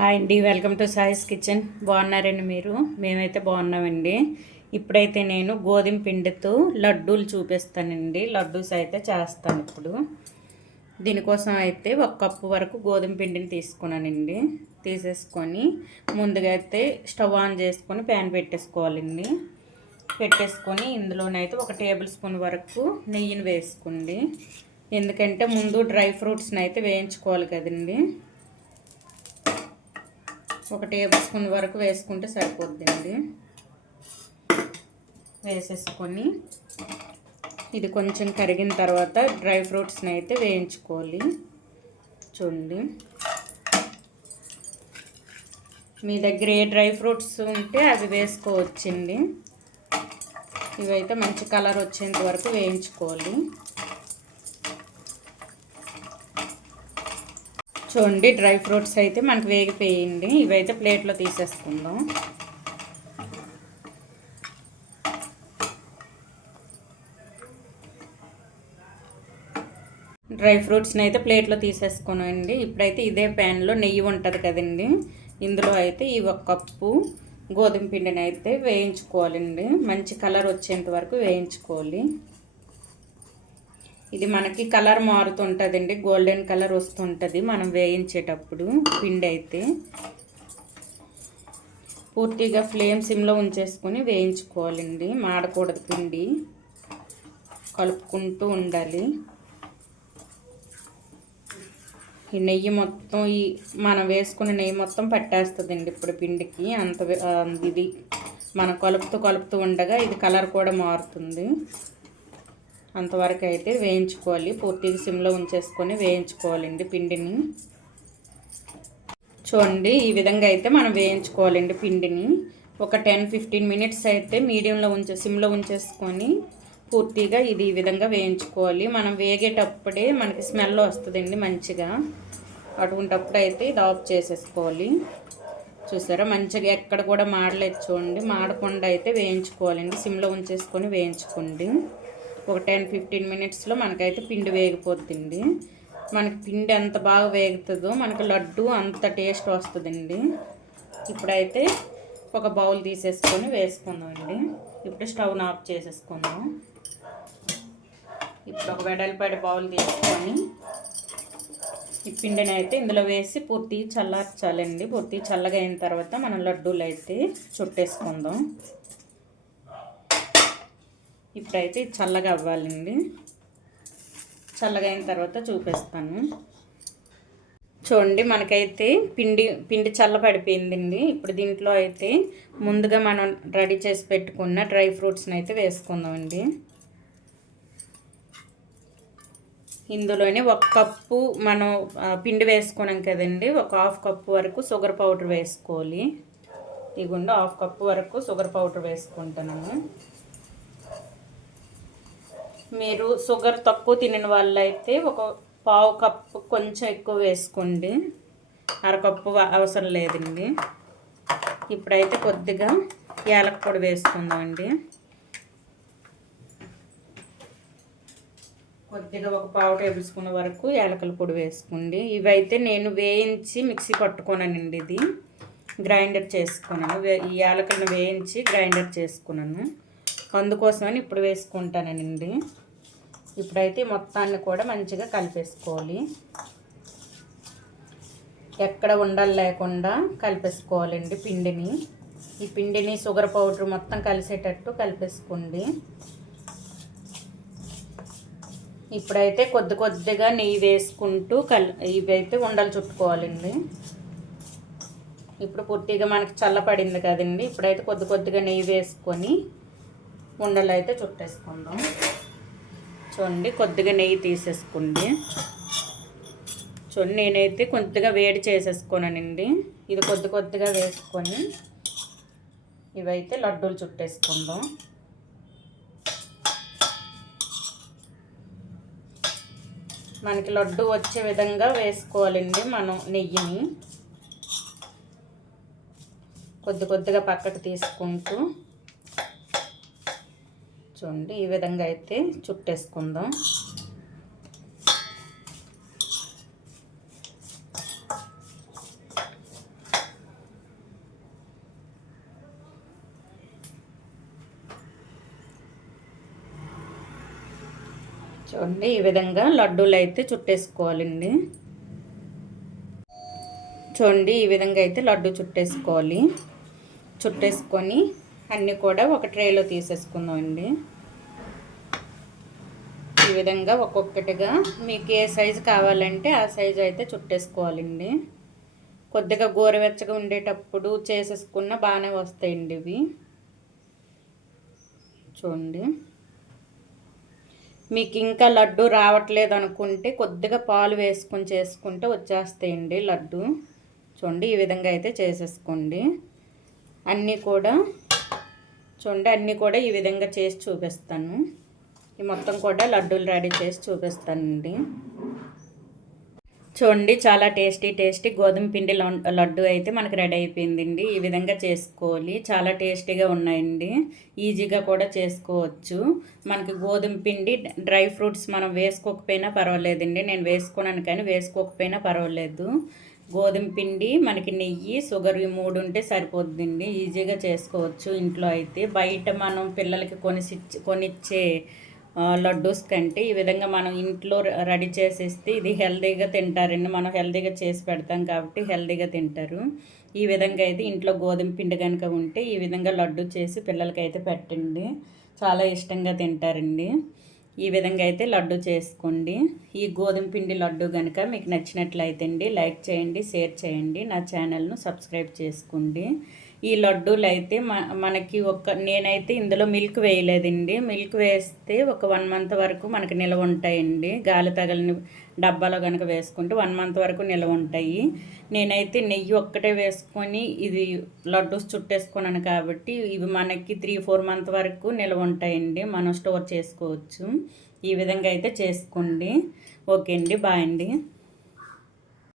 Hi అండి, welcome to సాయిస్ kitchen. బాగున్నారండి మీరు? మేమైతే బాగున్నామండి. ఇప్పుడైతే నేను గోధుమ పిండితో లడ్డూలు చూపిస్తానండి. లడ్డూస్ అయితే చేస్తాను ఇప్పుడు. దీనికోసం అయితే 1 కప్పు వరకు గోధుమ పిండిని తీసుకున్నానండి. తీసేసుకొని ముందుగా అయితే స్టవ్ ఆన్ చేసుకొని ప్యాన్ పెట్టేసుకోవాలండి. పెట్టేసుకొని ఇందులోనైతే 1 టేబుల్ స్పూన్ వరకు నెయ్యిని వేసుకోండి. ఎందుకంటే ముందు డ్రై ఫ్రూట్స్ని అయితే వేయించుకోవాలి కదండి. 1 టేబుల్ స్పూన్ వరకు వేసుకుంటే సరిపోద్దండి. వేసేసుకొని ఇది కొంచెం కరిగిన తర్వాత డ్రై ఫ్రూట్స్ని అయితే వేయించుకోవాలి. చూడండి, మీ దగ్గర ఏ డ్రై ఫ్రూట్స్ ఉంటే అవి వేసుకోవచ్చండి. ఇవైతే మంచి కలర్ వచ్చేంత వరకు వేయించుకోవాలి. చూడండి, డ్రై ఫ్రూట్స్ అయితే మనకు వేగిపోయింది. ఇవైతే ప్లేట్లో తీసేసుకుందాం. డ్రై ఫ్రూట్స్ని అయితే ప్లేట్లో తీసేసుకున్నాండి. ఇప్పుడైతే ఇదే ప్యాన్లో నెయ్యి ఉంటుంది కదండి, ఇందులో అయితే ఈ 1 కప్పు గోధుమ పిండిని అయితే వేయించుకోవాలండి. మంచి కలర్ వచ్చేంత వరకు వేయించుకోవాలి. ఇది మనకి కలర్ మారుతుంటుందండి, గోల్డెన్ కలర్ వస్తుంటుంది మనం వేయించేటప్పుడు. పిండి అయితే పూర్తిగా ఫ్లేమ్ సిమ్లో ఉంచేసుకొని వేయించుకోవాలండి. మాడకూడదు, పిండి కలుపుకుంటూ ఉండాలి. ఈ నెయ్యి మొత్తం మనం వేసుకున్న నెయ్యి మొత్తం పట్టేస్తుందండి ఇప్పుడు పిండికి. ఇది మనం కలుపుతూ ఉండగా ఇది కలర్ కూడా మారుతుంది. అంతవరకు అయితే వేయించుకోవాలి. పూర్తిగా సిమ్లో ఉంచేసుకొని వేయించుకోవాలండి పిండిని. చూడండి, ఈ విధంగా అయితే మనం వేయించుకోవాలండి పిండిని. ఒక 10-15 మినిట్స్ అయితే మీడియంలో సిమ్లో ఉంచేసుకొని పూర్తిగా ఇది ఈ విధంగా వేయించుకోవాలి. మనం వేగేటప్పుడే మనకి స్మెల్ వస్తుందండి మంచిగా. అటువంటప్పుడు అయితే ఇది ఆఫ్ చేసేసుకోవాలి. చూసారా, మంచిగా ఎక్కడ కూడా మాడలేదు. చూడండి, మాడకుండా అయితే వేయించుకోవాలండి. సిమ్లో ఉంచేసుకొని వేయించుకోండి. ఒక 10-15 మినిట్స్లో మనకైతే పిండి వేగిపోతుంది. మనకి పిండి ఎంత బాగా వేగుతుందో మనకు లడ్డు అంత టేస్ట్ వస్తుందండి. ఇప్పుడైతే ఒక బౌల్ తీసేసుకొని వేసుకుందామండి. ఇప్పుడు స్టవ్ని ఆఫ్ చేసేసుకుందాం. ఇప్పుడు ఒక వెడల్పాటి బౌల్ తీసుకొని ఈ పిండిని అయితే ఇందులో వేసి పూర్తిగా చల్లార్చాలండి. పూర్తిగా చల్లగా అయిన తర్వాత మనం లడ్డూలు అయితే చుట్టేసుకుందాం. ఇప్పుడైతే చల్లగా అవ్వాలండి. చల్లగా అయిన తర్వాత చూపిస్తాను. చూడండి, మనకైతే పిండి చల్లబడిపోయిందండి. ఇప్పుడు దీంట్లో అయితే ముందుగా మనం రెడీ చేసి పెట్టుకున్న డ్రై ఫ్రూట్స్ని అయితే వేసుకుందామండి. ఇందులోనే 1 కప్పు మనం పిండి వేసుకున్నాం కదండి, ఒక 1/2 కప్పు వరకు షుగర్ పౌడర్ వేసుకోవాలి. ఇదిగోండి, 1/2 కప్పు వరకు షుగర్ పౌడర్ వేసుకుంటున్నాము. మీరు షుగర్ తక్కువ తినని వాళ్ళైతే ఒక 1/2 కప్పు కొంచెం ఎక్కువ వేసుకోండి. 1/2 కప్పు అవసరం లేదండి. ఇప్పుడైతే కొద్దిగా యాలకుల పొడి వేసుకుందామండి. కొద్దిగా ఒక 1/2 టేబుల్ స్పూన్ వరకు యాలకుల పొడి వేసుకోండి. ఇవైతే నేను వేయించి మిక్సీ పట్టుకోనానండి. ఇది గ్రైండర్ చేసుకున్నాను. ఈ యాలకులను వేయించి గ్రైండర్ చేసుకున్నాను. అందుకోసమని ఇప్పుడు వేసుకుంటానండి. ఇప్పుడైతే మొత్తాన్ని కూడా మంచిగా కలిపేసుకోవాలి. ఎక్కడ ఉండలు లేకుండా కలిపేసుకోవాలండి పిండిని. ఈ పిండిని షుగర్ పౌడర్ మొత్తం కలిసేటట్టు కలిపేసుకోండి. ఇప్పుడైతే కొద్దిగా నెయ్యి వేసుకుంటూ ఇవైతే ఉండలు చుట్టుకోవాలండి. ఇప్పుడు పూర్తిగా మనకి చల్లపడింది కదండి. ఇప్పుడైతే కొద్దిగా నెయ్యి వేసుకొని ఉండలు అయితే చుట్టేసుకుందాం. చూడండి, కొద్దిగా నెయ్యి తీసేసుకోండి. చూడండి, నేనైతే కొద్దిగా వేడి చేసేసుకోనండి. ఇది కొద్దిగా వేసుకొని ఇవైతే లడ్డూలు చుట్టేసుకుందాం. మనకి లడ్డు వచ్చే విధంగా వేసుకోవాలండి మనం నెయ్యిని. కొద్దిగా పక్కకు తీసుకుంటూ చూడండి, ఈ విధంగా అయితే చుట్టేసుకుందాం. చూడండి ఈ విధంగా లడ్డూలు అయితే చుట్టేసుకోవాలండి. చూడండి ఈ విధంగా అయితే లడ్డు చుట్టేసుకోవాలి. చుట్టేసుకొని అన్నీ కూడా ఒక ట్రేలో తీసేసుకుందామండి. ఈ విధంగా ఒక్కొక్కటిగా మీకు ఏ సైజు కావాలంటే ఆ సైజు అయితే చుట్టేసుకోవాలండి. కొద్దిగా గోరువెచ్చగా ఉండేటప్పుడు చేసేసుకున్న బాగానే వస్తాయండి ఇవి. చూడండి మీకు ఇంకా లడ్డు రావట్లేదు అనుకుంటే కొద్దిగా పాలు వేసుకొని చేసుకుంటే వచ్చేస్తాయండి లడ్డు. చూడండి ఈ విధంగా అయితే చేసేసుకోండి. అన్నీ కూడా చూడండి అన్నీ కూడా ఈ విధంగా చేసి చూపిస్తాను. ఈ మొత్తం కూడా లడ్డూలు రెడీ చేసి చూపిస్తానండి. చూడండి చాలా టేస్టీ గోధుమ పిండి లడ్డు అయితే మనకు రెడీ అయిపోయిందండి. ఈ విధంగా చేసుకోవాలి. చాలా టేస్టీగా ఉన్నాయండి. ఈజీగా కూడా చేసుకోవచ్చు. మనకి గోధుమ పిండి డ్రై ఫ్రూట్స్ మనం వేసుకోకపోయినా పర్వాలేదండి. నేను వేసుకున్నాను కానీ వేసుకోకపోయినా పర్వాలేదు. గోధుమ పిండి మనకి నెయ్యి షుగర్ ఈ 3 ఉంటే సరిపోతుందండి. ఈజీగా చేసుకోవచ్చు ఇంట్లో అయితే. బయట మనం పిల్లలకి కొనిచ్చే లడ్డూస్ కంటే ఈ విధంగా మనం ఇంట్లో రెడీ చేసేస్తే ఇది హెల్తీగా తింటారండి. మనం హెల్తీగా చేసి పెడతాం కాబట్టి హెల్తీగా తింటారు. ఈ విధంగా అయితే ఇంట్లో గోధుమ పిండి కనుక ఉంటే ఈ విధంగా లడ్డు చేసి పిల్లలకైతే పెట్టండి. చాలా ఇష్టంగా తింటారండి. ఈ విధంగా అయితే లడ్డు చేసుకోండి. ఈ గోధుమ పిండి లడ్డు కనుక మీకు నచ్చినట్లయితే అండి లైక్ చేయండి, షేర్ చేయండి, నా ఛానల్ను సబ్స్క్రైబ్ చేసుకోండి. ఈ లడ్డూలు అయితే మనకి నేనైతే ఇందులో మిల్క్ వేయలేదండి. మిల్క్ వేస్తే ఒక 1 మంత్ వరకు మనకి నిల్వ ఉంటాయండి. గాలి తగలని డబ్బాలో కనుక వేసుకుంటే 1 మంత్ వరకు నిల్వ ఉంటాయి. నేనైతే నెయ్యి ఒక్కటే వేసుకొని ఇది లడ్డూస్ చుట్టేసుకున్నాను కాబట్టి ఇవి మనకి 3-4 మంత్ వరకు నిల్వ ఉంటాయండి. మనం స్టోర్ చేసుకోవచ్చు. ఈ విధంగా అయితే చేసుకోండి. ఓకే అండి, బాయ్ అండి.